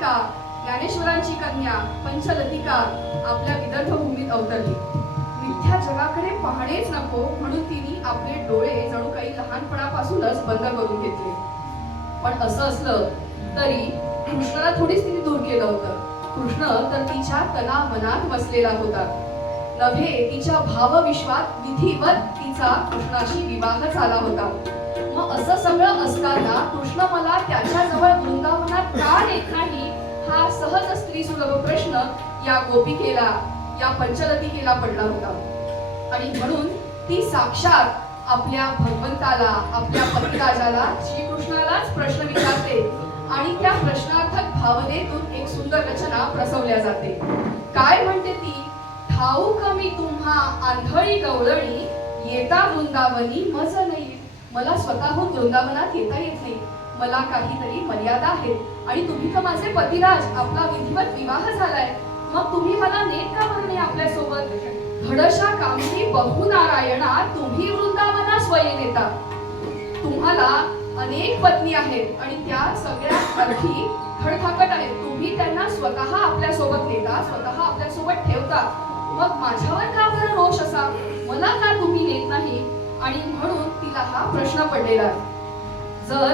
बालिका ज्ञानेश्वरांची कन्या पंचलतिका आपल्या विदर्भ भूमीत अवतरली. मिथ्या जगाकडे पाहणेच नको म्हणून तिने आपले डोळे जणू काही लहानपणापासूनच बंद करून घेतले. पण असं असलं तरी कृष्णाला थोडीच तिने दूर केलं होतं. कृष्ण तर तिच्या तना मनात बसलेला होता. नव्हे तिच्या भावविश्वात विधिवत तिचा कृष्णाशी विवाह झाला होता. मग असं सगळं असताना कृष्ण मला त्याच्याजवळ वृंदावनात का नेत नाही हा सहज स्त्री सुलभ प्रश्न या गोपिकेला, या पंचलतिकेला पडला होता. आणि म्हणून ती साक्षात आपल्या भगवंताला, आपल्या पतिराजाला, श्रीकृष्णालाच प्रश्न विचारते आणि त्या प्रश्नार्थक भावनेतून एक सुंदर रचना प्रसवल्या जाते. काय म्हणते ती? ठाऊक मी तुम्हा आंधळी गवळणी येता वृंदावनी मज नाही. मला स्वतःहून वृंदावनात येता येत नाही. मला काहीतरी मर्यादा आहेत आणि तुम्ही तर माझे पतिराज, आपला विधिवत विवाह झालाय. मग तुम्ही मला नेत का म्हणणे आपल्या सोबत? धडशा कामिनी बहु नारायणा तुम्ही वृंदावना स्वये नेता. तुम्हाला अनेक पत्नी आहेत आणि त्या सगळ्या अर्थी धडधाकट आहेत. तुम्ही त्यांना स्वतः आपल्या सोबत नेता, स्वतः आपल्या सोबत ठेवता. मग माझ्यावर का बरं रोष असा? मला का तुम्ही नेत नाही? आणि म्हणून तिला हा प्रश्न पडलेला आहे. जर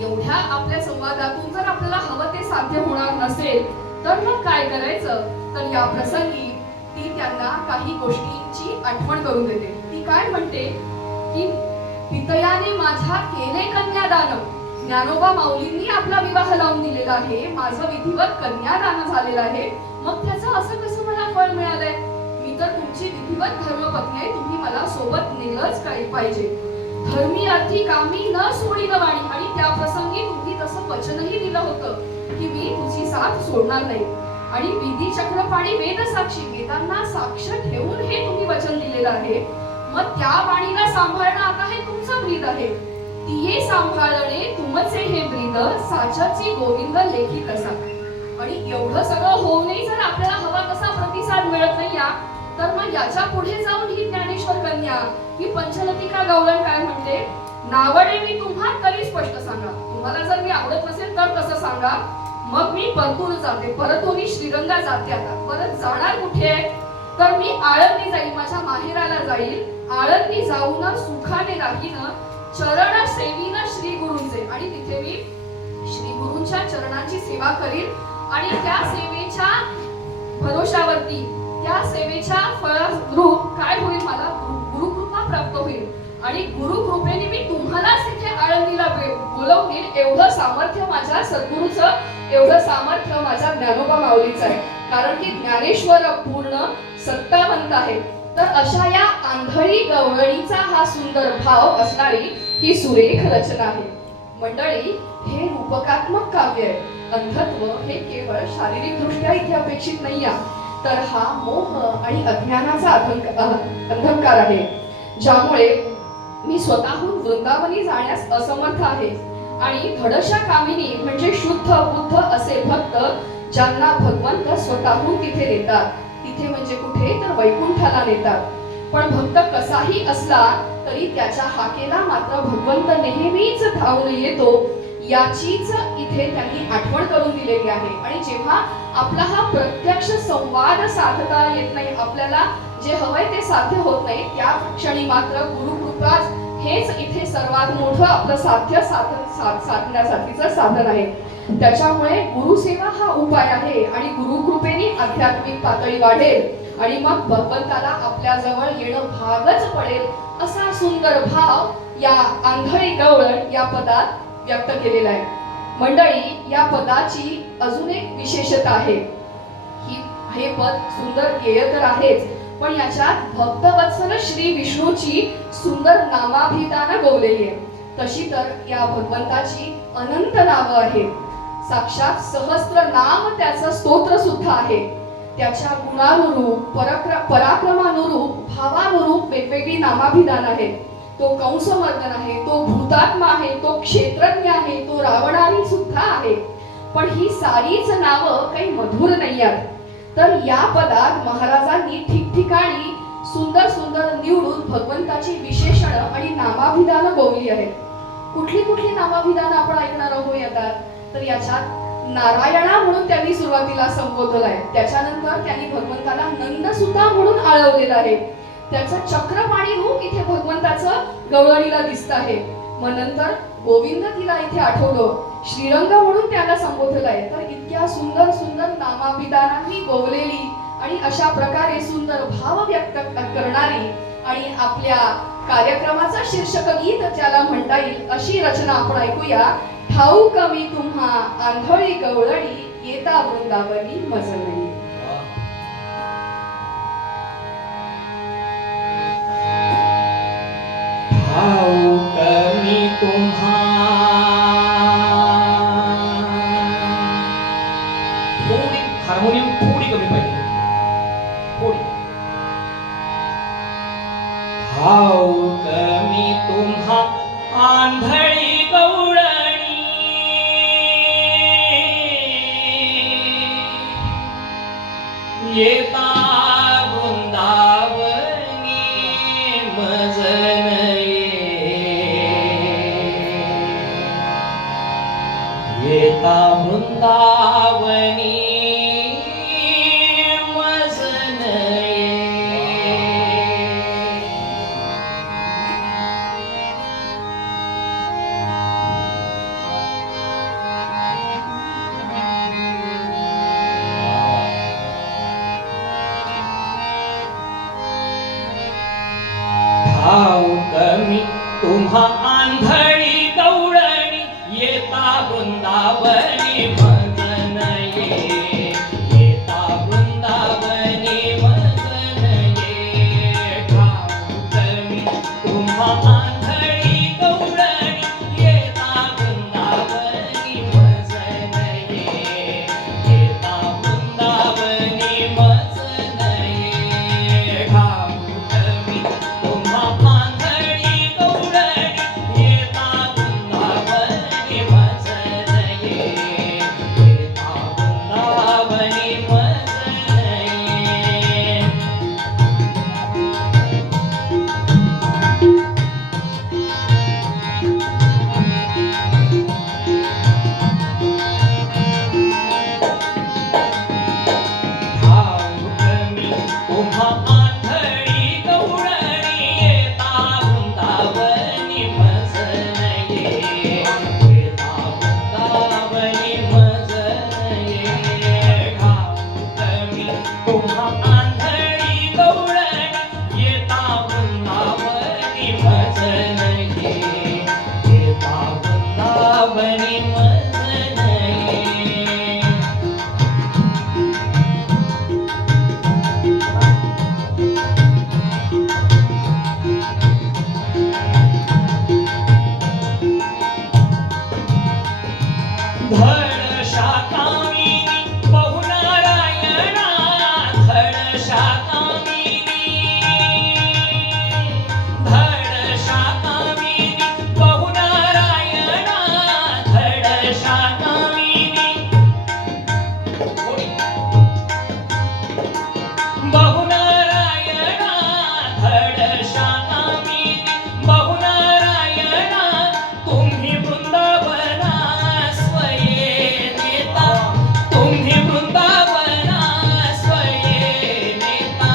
एवढ्या आपल्या संवादातून जर आपल्याला हवं ते साध्य होणार नसेल तर मग काय करायचं? तर या प्रसंगी ती त्यांना काही गोष्टींची आठवण करून देते. ती काय म्हणते की पितयाने माझ्या केले कन्यादान. ज्ञानोबा माऊलींनी आपला विवाह लावून दिलेला आहे, माझं विधिवत कन्यादान झालेलं आहे. मग त्याचं असं कसं मला फळ मिळालंय? मी तर तुमची विधिवत धर्मपत्नी आहे, तुम्ही मला सोबत नेलंच काही पाहिजे. धर्मी अर्थी कामी न सोडीन वाणी. आणि त्या प्रसंगी तुम्ही तसं वचनही दिलं होतं की मी तुझी साथ सोडणार नाही. आणि विधी चक्रपाणी वेद साक्षी, वेदांना साक्ष ठेवून हे तुम्ही वचन दिलेलं आहे. मग त्या वाणीला सांभाळणं आता हे तुमचं ब्रीद आहे. तिये सांभाळणे तुमचे हे ब्रीद साचाची गोविंद लेखी कसा. आणि एवढं सगळं होऊनही जर आपल्याला हवा तसा प्रतिसाद मिळत नाही तर मग याच्या पुढे जाऊन ही ज्ञानेश्वर कन्या, ही पंचलतिका गवळण काय म्हणते? नावडे मी तुम्हा तरी स्पष्ट सांगा. तुम्हाला जर मी आवडत नसेल तर कसं सांगा. मग मी परतून जाते, परतून श्रीरंगा जाते. आता परत जाणार कुठे? तर मी आळंदी जाईल, माझ्या माहेराला जाईल. आळंदी जाऊन सुखाने राहीन, चरण सेवीन श्री गुरूंचे. आणि तिथे मी श्री गुरूंच्या चरणांची सेवा करील आणि त्या सेवेच्या भरोशावरती, त्या सेवेच्या फळरूप काय होईल? मला गुरुकृपा प्राप्त होईल. आणि गुरुकृपेने मी तुम्हालाच तिथे आळंदीला बोलवतील. एवढं सामर्थ्य माझ्या सद्गुरूचं, एवढं सामर्थ्य माझ्या ज्ञानोबा माऊलीचं आहे. कारण की ज्ञानेश्वर पूर्ण सत्तावंत आहे. तर अशा या आंधळी गवळणीचा हा सुंदर भाव असणारी ही सुरेख रचना आहे. मंडळी, हे रूपकात्मक काव्य आहे. अंधत्व हे केवळ शारीरिक दृष्ट्या इथे अपेक्षित नाहीये, तर हा मोह आणि अज्ञानाचा अंधकार आहे, ज्यामुळे मी स्वतःहून वृंदावनी जाण्यास असमर्थ आहे. आणि धडशा कामिनी म्हणजे शुद्ध बुद्ध असे भक्त ज्यांना भगवंत स्वतःहून तिथे नेतात. तिथे म्हणजे कुठे? तर वैकुंठाला नेतात. पण भक्त कसाही असला तरी त्याच्या हाकेला मात्र भगवंत नेहमीच धावून येतो, याचीच इथे त्यांनी आठवण करून दिलेली आहे. आणि जेव्हा आपला हा प्रत्यक्ष संवाद साधता येत नाही, आपल्याला जे हवंय ते साध्य होत नाही, त्या क्षणी मात्र गुरुकृपा हेच इथे सर्वात मोठं आपलं साधण्यासाठीचं साधन आहे. त्याच्यामुळे गुरुसेवा हा उपाय आहे आणि गुरुकृपेने आध्यात्मिक पातळी वाढेल आणि मग भगवंताला आपल्या जवळ येणं भागच पडेल. असा सुंदर भाव या आंधळी गवळण या पदात व्यक्त केलेला आहे. मंडळी, या पदाची अजून एक विशेषता आहे की हे पद सुंदर गेय तर आहेच, पण याच्यात भक्तवत्सल श्री विष्णूची सुंदर नामाभिधान गवलेली आहे. तशी तर या भगवंताची अनंत नावं आहेत. साक्षात सहस्त्र नाम त्याचं स्तोत्र सुद्धा आहे. त्याच्या गुणानुरूप, पराक्रमानुरूप, भावानुरूप वेगवेगळी नामाभिधान आहेत. तो कंसमर्दन आहे, तो भूतात्मा आहे, तो क्षेत्रज्ञ आहे, तो रावणारी सुद्धा आहे. पण ही सारीच नावं काही मधुर नाही आहेत. तर या पदात महाराजांनी ठिकठिकाणी सुंदर सुंदर निवडून भगवंताची विशेषण आणि नामाभिधान गोवली आहेत. कुठली कुठली नामाभिधान आपण ऐकणार आहोत आता? तर याच्यात नारायणा म्हणून त्यांनी सुरुवातीला संबोधलाय. त्याच्यानंतर त्यांनी भगवंताला नंदसुता म्हणून आळवलेलं आहे. त्याचं चक्रपाणी रूप इथे भगवंताचं गवळणीला दिसत आहे. मग नंतर गोविंद तिला इथे आठवलं, श्रीरंग म्हणून त्याला संबोधलंय. तर इतक्या सुंदर सुंदर नामाभिधानांनी गोवलेली आणि अशा प्रकारे सुंदर भाव व्यक्त करणारी आणि आपल्या कार्यक्रमाचा शीर्षक गीत ज्याला म्हणता येईल अशी रचना आपण ऐकूया. ठाऊक मी तुम्हा आंधळी गवळणी येता वृंदावनी मजलणी. ठाऊक मी तुम्हा थोडी हार्मोनियम थोडी कमी पाहिजे थोडी. ठाऊक मी तुम्हा आंधळी गवळणी येता वृंदावनी मजन येता वृंदावनी मजन ठाऊक मी तुम्हा आंधळी गवळणी येता वृंदावनी मजन येता वृंदावनी मजन ठाऊक मी तुम्हा आंधळी गवळणी येता वृंदावनी मजन येता वृंदावनी मजन ठाऊक मी तुम्हा आंधळी गवळणी येता वृंदावनी मजन येता वृंदावनी मजन ठाऊक मी तुम्हा आंधळी गवळणी येता वृंदावनी मजन येता वृंदावनी मजन ठाऊक मी तुम्हा आंधळी गवळणी येता वृंदावनी मजन येता वृंदावनी मजन धड शाकामिनी बहुनारायणा धड शाकामिनी बहुनारायणा धड शाकामिनी बहुनारायणा धड शाकामिनी बहुनारायणा तुम्ही वृंदावना स्वये नेता तुम्ही वृंदावना स्वये नेता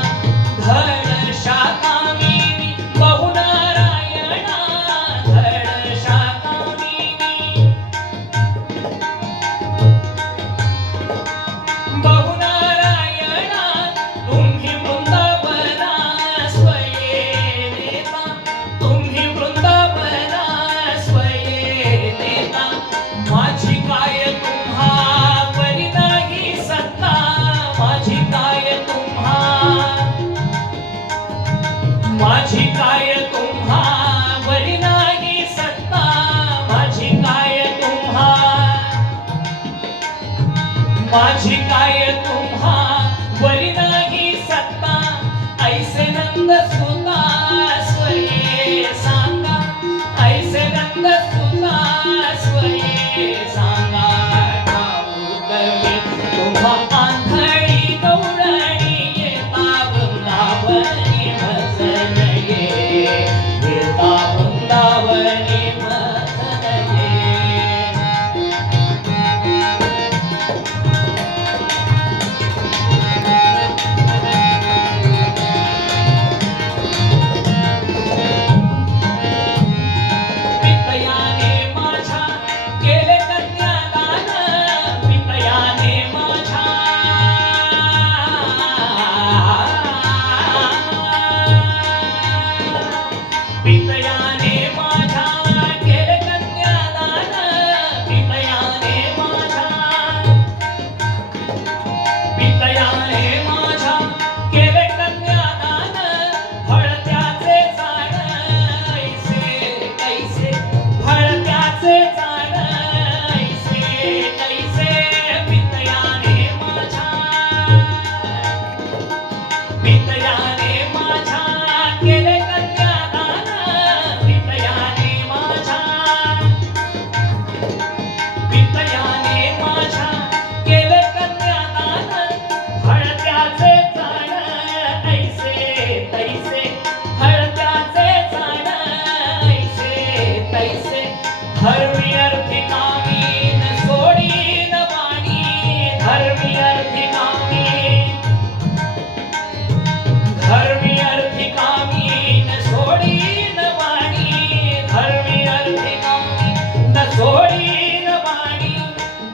धड शाकामिनी बहुनारायणा धड शाकामिनी बहुनारायणा तुम्ही वृंदावना स्वये नेता तुम्ही वृंदावना स्वये नेता माझी काय तुम्हा वरी नाही सत्ता माझी काय तुम्हा माझी काय तुम्हा वरी नाही सत्ता माझी काय तुम्हा माझी काय तुम्हा वरी नाही सत्ता ऐसे नंद सुता स्वये सांगा ऐसे नंद सुता स्वये सांगा ठाऊक मी तुम्हा आंधळी गवळणी येता वृंदावनी मजन येता वृंदावनी मजन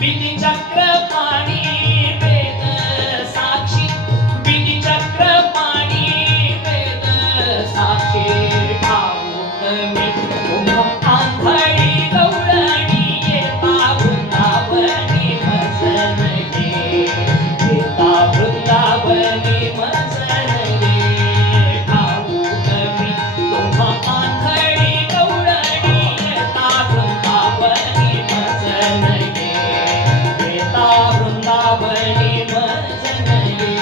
विधिचक्र पाणी वेद साक्षी विधिचक्र पाणी वेद साक्षी ठाऊक मी तुम्हा आंधळी गवळणी येता वृंदावनी भजन गे येता वृंदावनी भजन गे ठाऊक मी तुम्हा आंधळी गवळणी येता वृंदावनी भजन गे येता वृंदावनी भजन गे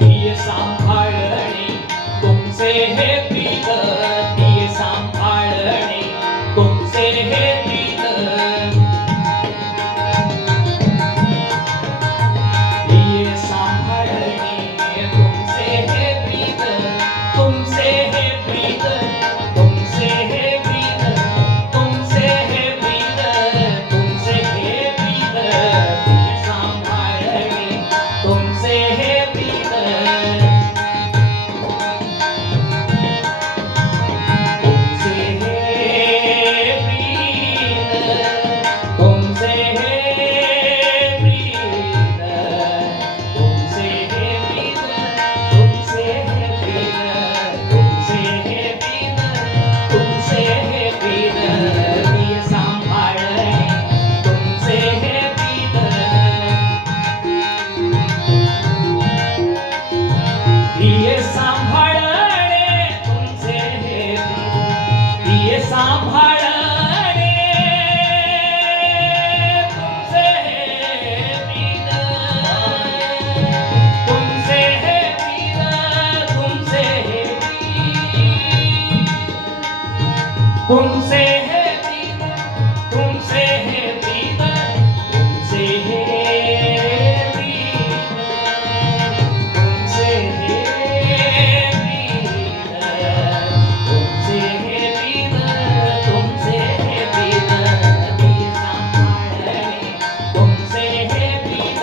दिये सांभाळणे तुमचे हे प्रीत दिये सांभाळणे तुमचे हे प्रीत दिये सांभाळणे तुमचे हे प्रीत तुमचे हे प्रीत तुमचे हे प्रीत तुमचे हे प्रीत तुमचे हे प्रीत दिये सांभाळणे तुमचे हे प्रीत तुमचे हे प्रीत तुमचे हे प्रीत तुमचे हे प्रीत तुमचे हे प्रीत तुमचे हे प्रीत तुमचे हे प्रीत दिये सांभाळणे तुमचे हे प्रीत दिये सांभाळणे तुमचे हे प्रीत दिये सांभाळणे तुमचे हे प्रीत तुमचे हे प्रीत तुमचे हे प्रीत तुमचे हे प्रीत तुमचे हे प्रीत तुमचे हे प्रीत तुमचे हे प्रीत तुमचे हे प्रीत तुमचे हे प्रीत दिये सांभाळणे तुमचे हे प्रीत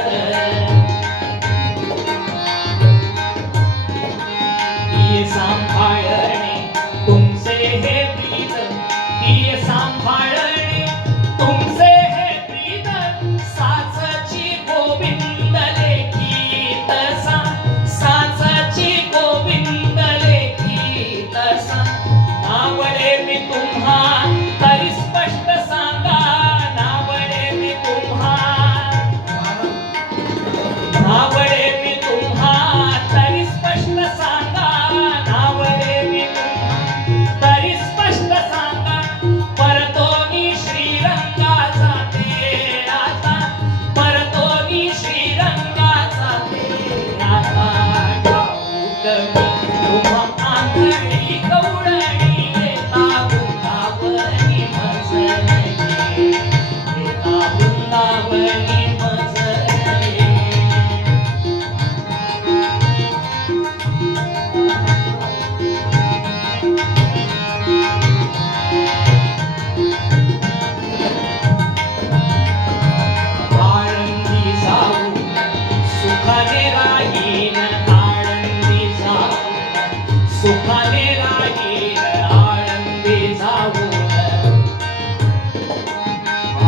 दिये सांभाळणे तुमचे हे प्रीत दिये सांभाळणे तुमचे हे प्रीत साचची गोविंद लेखी तसा साचची गोविंद लेखी तसा नावडे मी तुम्हा तरी स्पष्ट सांगा नावडे मी तुम्हा नावडे मी तुम्हा तरी स्पष्ट सांगा नावडे मी तुम्हा तरी स्पष्ट सांगा परतोनी श्रीरंगाचा ते आता परतोनी श्रीरंगाचा ते आता ठाऊक मी तुम्हा आंधळी गवळणी येता वृंदावनी भजन गे येता वृंदावनी भजन गे आळंदी जाऊ सुखाने राहीन आळंदी जाऊ सुखाने राहीन आळंदी जाऊ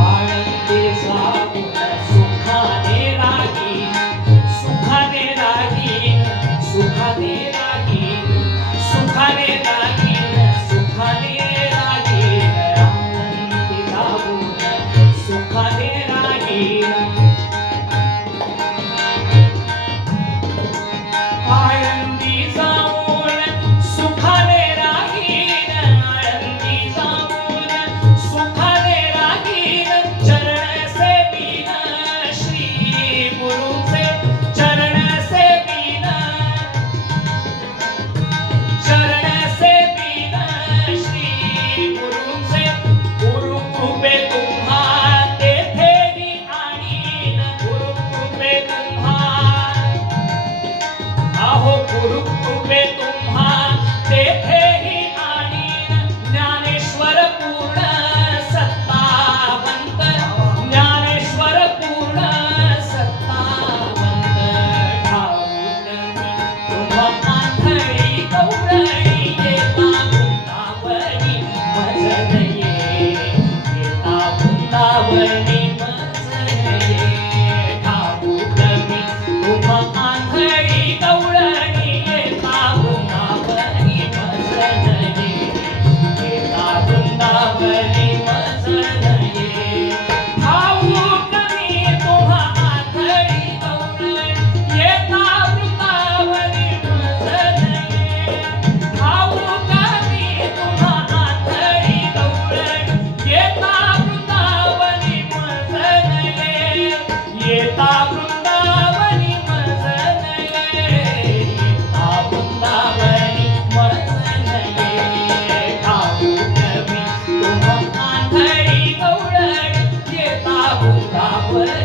आळंदी जाऊ सुखाने राहीन सुखाने राहीन सुखाने राहीन सुखाने राहीन सुखाने राहीन आळंदी जाऊ सुखाने राहीन आळंदी जाऊन सुखाने राहीन आळंदी जाऊन सुखाने राहीन चरण सेवीन श्री गुरुचे चरण सेवीन चरण सेवीन श्री गुरुचे गुरु कृपे तुम्हा तेथेही आणीन गुरु कृपे तुम्हा अहो वही